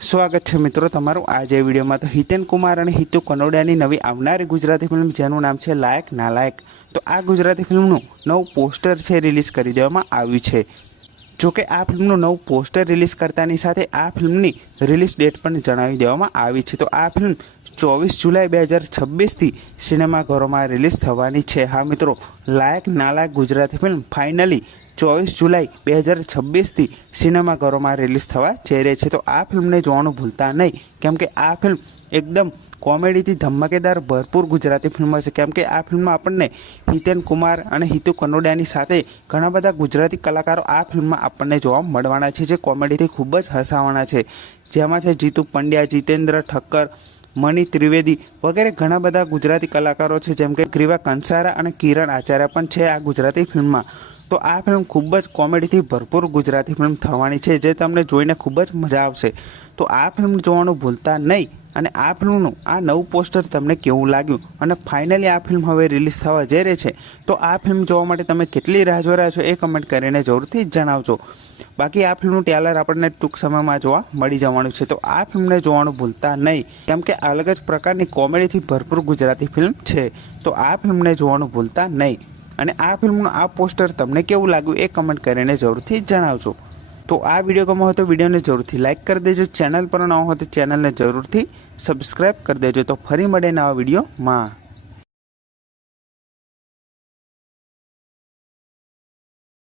સ્વાગત છે મિત્રો તમારું આજે વિડીયોમાં। તો હિતેન કુમાર અને હિતુ કનોડિયાની નવી આવનારી ગુજરાતી ફિલ્મ જેનું નામ છે લાયક નાલાયક। તો આ ગુજરાતી ફિલ્મનું નવું પોસ્ટર છે રિલીઝ કરી દેવામાં આવ્યું છે। જોકે આ ફિલ્મનું નવું પોસ્ટર રિલીઝ કરતાની સાથે આ ફિલ્મની રિલીઝ ડેટ પણ જણાવી દેવામાં આવી છે। તો આ ફિલ્મ 24 જુલાઈ 2026થી સિનેમાઘરોમાં રિલીઝ થવાની છે। હા મિત્રો, લાયક નાલાયક ગુજરાતી ફિલ્મ ફાઇનલી 24 જુલાઈ 2026થી સિનેમાઘરોમાં રિલીઝ થવા જઈ રહી છે। તો આ ફિલ્મને જોવાનું ભૂલતા નહીં, કેમ કે આ ફિલ્મ એકદમ કોમેડીથી ધમાકેદાર ભરપૂર ગુજરાતી ફિલ્મ હશે। કેમ કે આ ફિલ્મમાં આપણને હિતેન કુમાર અને હિતુ કનોડિયાની સાથે ઘણા બધા ગુજરાતી કલાકારો આ ફિલ્મમાં આપણને જોવા મળવાના છે, જે કોમેડીથી ખૂબ જ હસાવવાના છે। જેમાં છે જીતુ પંડ્યા, જીતેન્દ્ર ઠક્કર, મની ત્રિવેદી વગેરે ઘણા બધા ગુજરાતી કલાકારો છે, જેમ કે ગ્રીવા કંસારા અને કિરણ આચાર્ય પણ છે આ ગુજરાતી ફિલ્મમાં। તો આ ફિલ્મ ખૂબ જ કોમેડીથી ભરપૂર ગુજરાતી ફિલ્મ થવાની છે, જે તમને જોઈને ખૂબ જ મજા આવશે। તો આ ફિલ્મ જોવાનું ભૂલતા નહીં। અને આ ફિલ્મનું આ નવું પોસ્ટર તમને કેવું લાગ્યું અને ફાઇનલી આ ફિલ્મ હવે રિલીઝ થવા જઈ રહી છે, તો આ ફિલ્મ જોવા માટે તમે કેટલી રાહ જોઈ રહ્યા છો એ કમેન્ટ કરીને જરૂરથી જણાવજો। બાકી આ ફિલ્મનું ટ્રેલર આપણને ટૂંક સમયમાં જોવા મળી જવાનું છે, તો આ ફિલ્મને જોવાનું ભૂલતા નહીં, કેમ કે અલગ જ પ્રકારની કોમેડીથી ભરપૂર ગુજરાતી ફિલ્મ છે। તો આ ફિલ્મને જોવાનું ભૂલતા નહીં। અને આ ફિલ્મનું આ પોસ્ટર તમને કેવું લાગ્યું એ કમેન્ટ કરીને જરૂરથી જણાવજો। તો આ વિડીયો ગમ્યો હોય તો વિડીયોને જરૂરથી લાઇક કરી દેજો। ચેનલ પર ન હોય તો ચેનલને જરૂરથી સબસ્ક્રાઈબ કરી દેજો। તો ફરી મળે નવા વિડીયોમાં।